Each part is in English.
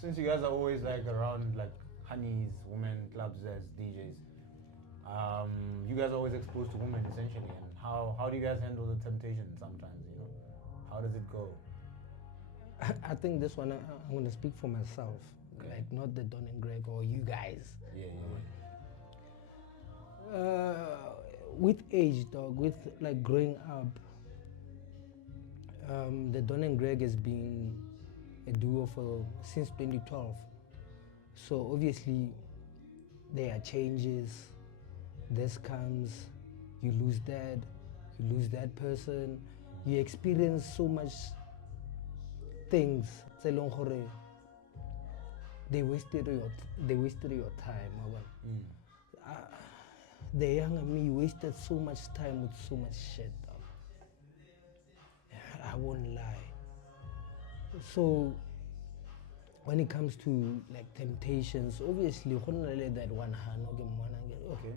Since you guys are always like around like honeys, women clubs as DJs, you guys are always exposed to women essentially. And how do you guys handle the temptation sometimes? How does it go? I think this one I'm gonna speak for myself, like not the Don and Greg or you guys. Yeah. With age, dog, with like growing up, the Don and Greg has been a duo for since 2012. So obviously there are changes. This comes, you lose that person, you experience so much things. They wasted your time. The younger me wasted so much time with so much shit, dog. I won't lie. So when it comes to like temptations, obviously that one hand, okay,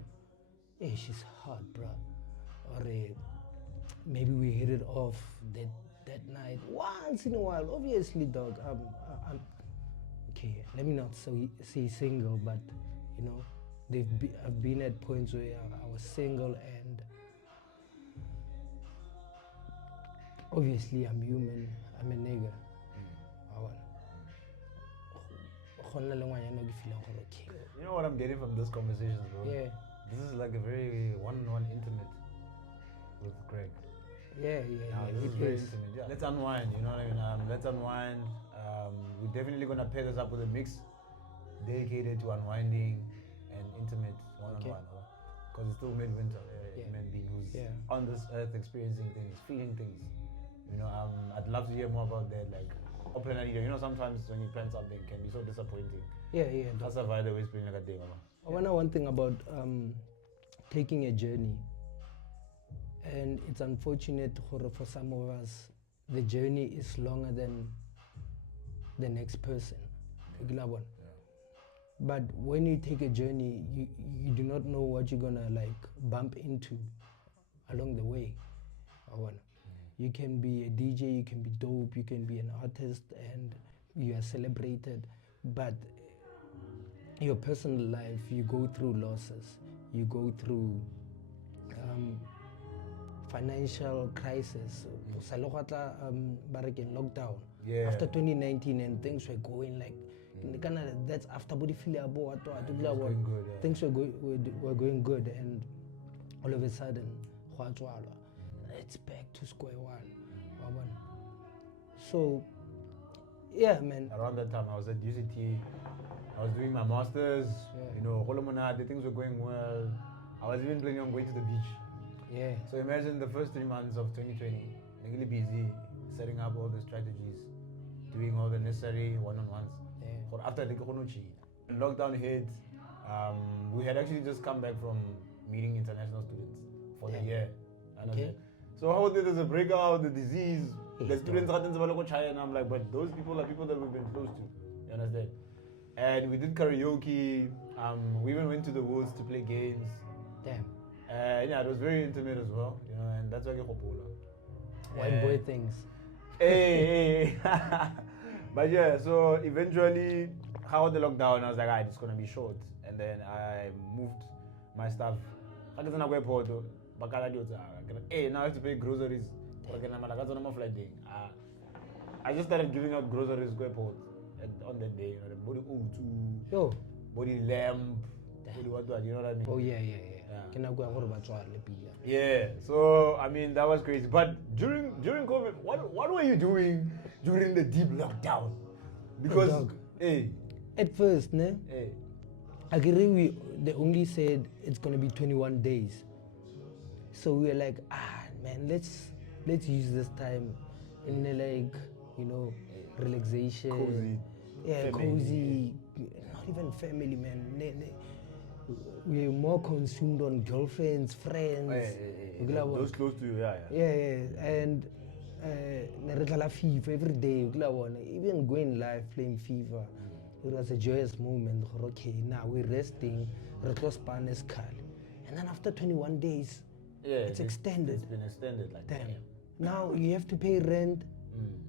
hey, she's hot, bro. Or maybe we hit it off that night once in a while. Obviously, dog. I'm okay. Let me not say single, but I've been at points where I was single, and obviously I'm human. I'm a nigga. You know what I'm getting from this conversation, bro? Yeah. This is like a very one-on-one intimate with Greg. Yeah. This is very intimate. Yeah. Let's unwind, you know what I mean? Let's unwind. We're definitely gonna pair this up with a mix dedicated to unwinding and intimate one-on-one. Because it's still midwinter. Human being who's on this earth experiencing things, feeling things. I'd love to hear more about that. Like, sometimes when you plan something, it can be so disappointing. Yeah. That's a vital way like a day, One thing about taking a journey, and it's unfortunate for some of us, the journey is longer than the next person. But when you take a journey, you do not know what you're gonna like bump into along the way. You can be a DJ, you can be dope, you can be an artist, and you are celebrated. But your personal life, you go through losses, you go through financial crisis. Lockdown. Yeah. After 2019, and things were going like, that's after body Going good, yeah. Things were going good, and all of a sudden, it's back to square one. So, yeah, man. Around that time, I was at UCT. I was doing my masters. The things were going well. I was even planning on going to the beach. Yeah. So imagine the first 3 months of 2020, really busy, setting up all the strategies, doing all the necessary one-on-ones. Yeah. After the lockdown hit, we had actually just come back from meeting international students for the year. Okay. So how there's a breakout, the disease, the students are in China, and I'm like, but those people are people that we've been close to. You understand? And we did karaoke. We even went to the woods to play games. Damn. It was very intimate as well. And that's why I get popular. White boy things. Hey. But yeah, so eventually, how the lockdown, I was like, alright, it's gonna be short. And then I moved my stuff. Hey, now I have to pay groceries. I just started giving out groceries on that day. Body Yo. body lamp, body what, you know what I mean? Oh yeah. Yeah, so I mean that was crazy. But during COVID, what were you doing during the deep lockdown? Because at first, I agree. They only said it's gonna be 21 days. So we were like, man, let's use this time in relaxation. Cozy. Yeah, family. cozy. Not even family, man. We're more consumed on girlfriends, friends. Those close to you, Yeah. And FIFA every day. Even going live playing FIFA. It was a joyous moment. Okay, now we're resting. And then after 21 days, it's extended. It's been extended like Damn. Now you have to pay rent,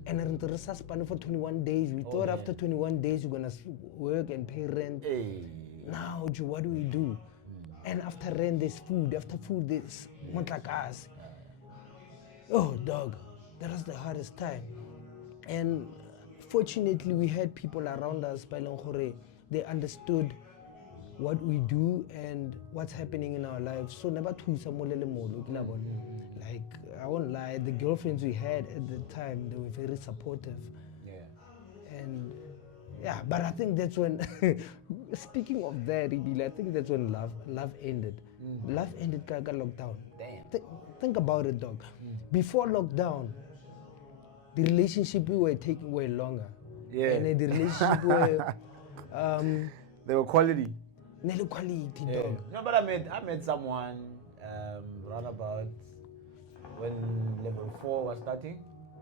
And re suspended for 21 days. We thought after 21 days we're gonna work and pay rent. Hey. Now, what do we do? And after rent, there's food. After food, there's montlakas. Oh, dog, that was the hardest time. And fortunately, we had people around us, they understood what we do and what's happening in our lives. So never like, I won't lie, the girlfriends we had at the time, they were very supportive. Yeah. And yeah, but I think that's when, speaking of that, I think that's when love ended. Love ended kaka lockdown. Damn. Think about it, dog. Before lockdown, the relationship we were taking were longer. Yeah. And the relationship were They were quality. nearly quality, Yeah. dog. No, but I met someone round about when level 4 was starting.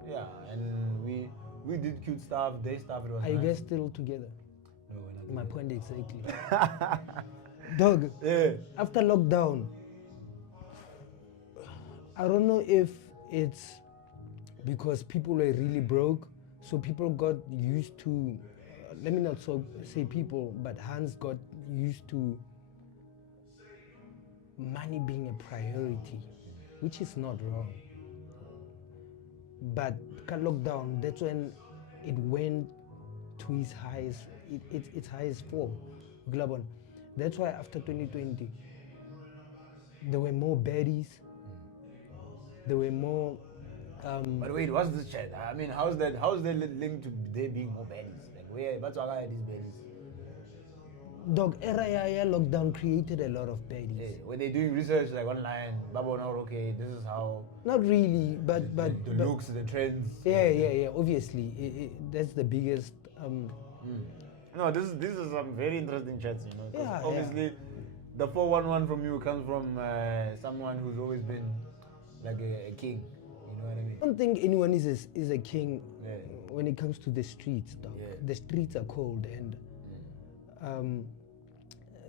Yeah, and we did cute stuff, day stuff. It was Are you nice. guys still together? No, we're not. My point exactly. Dog, Yeah. after lockdown, I don't know if it's because people were really broke, so people got used to, let me not say people, but Hans got used to money being a priority, which is not wrong. But lockdown, that's when it went to its highest, its highest form. That's why after 2020, there were more baddies, there were more But wait, what's this chat? I mean, how's that linked to there being more baddies? Like, what's why are these baddies? dog era lockdown created a lot of baddies. Yeah, when they're doing research like online, Babo, no, okay, this is how Not really, but the looks, the trends. yeah. Obviously, that's the biggest. No, this is some very interesting chats, you know. 'Cause Yeah, obviously, the 411 from you comes from someone who's always been like a king. You know what I mean? I don't think anyone is a king Yeah. when it comes to the streets, dog. Yeah. The streets are cold, and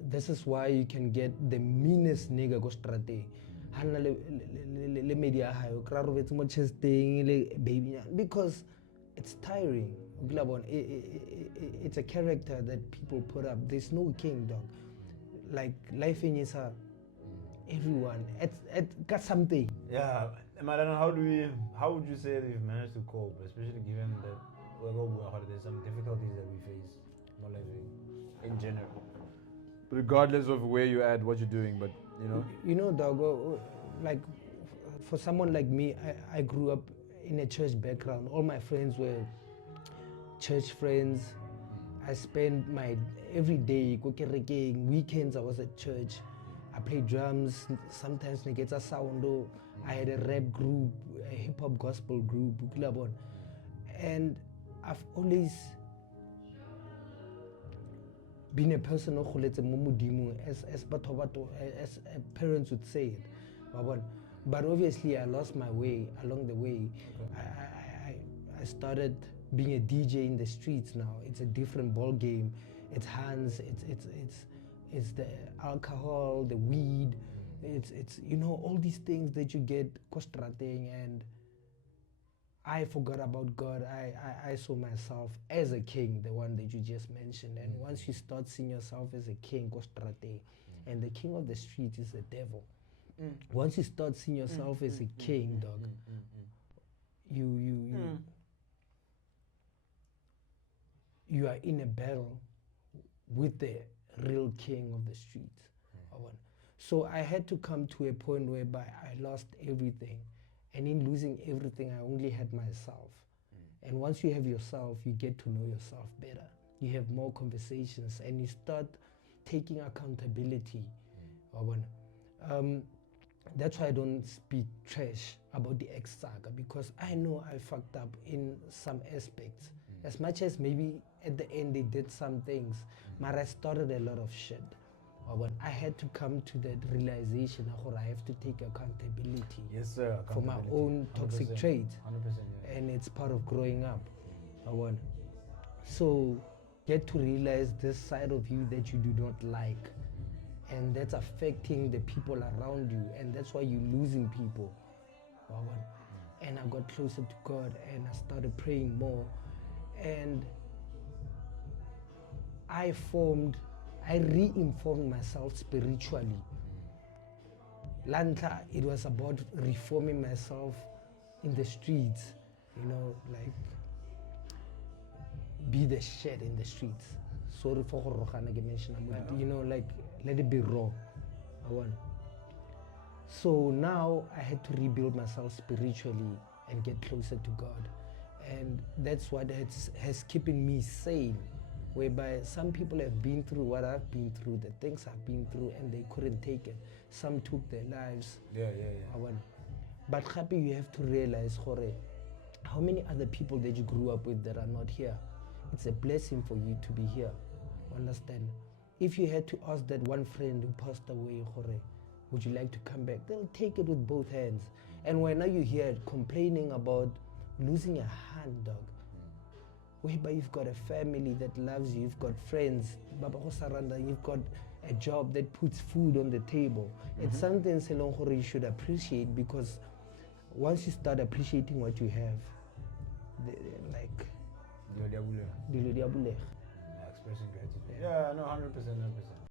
this is why you can get the meanest nigga go strate. Le media hayo kra robetse mo chesteng le baby because it's tiring. It's a character that people put up. There's no king, dog. Like life in is everyone got something. Yeah, Madonna, how would you say that you've managed to cope, especially given that there's some difficulties that we face more living in general, regardless of where you're at, what you're doing, but You know, dog, like for someone like me, I grew up in a church background. All my friends were church friends. I spent my every day, weekends I was at church. I played drums, sometimes I get a sound. I had a rap group, a hip hop gospel group, and I've always been a person as parents would say it. But obviously I lost my way along the way. I started being a DJ in the streets now. It's a different ball game. It's hands, it's the alcohol, the weed, it's all these things that you get costrating, and I forgot about God. I saw myself as a king, the one that you just mentioned. And once you start seeing yourself as a king, and the king of the street is the devil. Once you start seeing yourself as a king, dog, you are in a battle with the real king of the streets. So I had to come to a point whereby I lost everything. And in losing everything, I only had myself. And once you have yourself, you get to know yourself better. You have more conversations and you start taking accountability. That's why I don't speak trash about the ex saga, because I know I fucked up in some aspects. As much as maybe at the end they did some things, but I started a lot of shit. I had to come to that realization that I have to take accountability. Yes, sir. For my own toxic 100%, traits. 100%, yeah. And it's part of growing up. So get to realize this side of you that you do not like, and that's affecting the people around you, and that's why you're losing people. and I got closer to God, and I started praying more, and I re-informed myself spiritually. Lantla, it was about reforming myself in the streets, you know, like be the shed in the streets. Sorry for Rohana mention, you know, like let it be raw. I want. So now I had to rebuild myself spiritually and get closer to God. And that's what has keeping me sane. Whereby some people have been through what I've been through, the things I've been through, and they couldn't take it. Some took their lives. Yeah. But happy, you have to realize, Jorge, how many other people that you grew up with that are not here? It's a blessing for you to be here. Understand? If you had to ask that one friend who passed away, Jorge, would you like to come back? They'll take it with both hands. And when now you hear complaining about losing a hand, dog, whereby you've got a family that loves you, you've got friends, you've got a job that puts food on the table. It's something Selon you should appreciate, because once you start appreciating what you have, like Expressing gratitude. Yeah, no, 100%.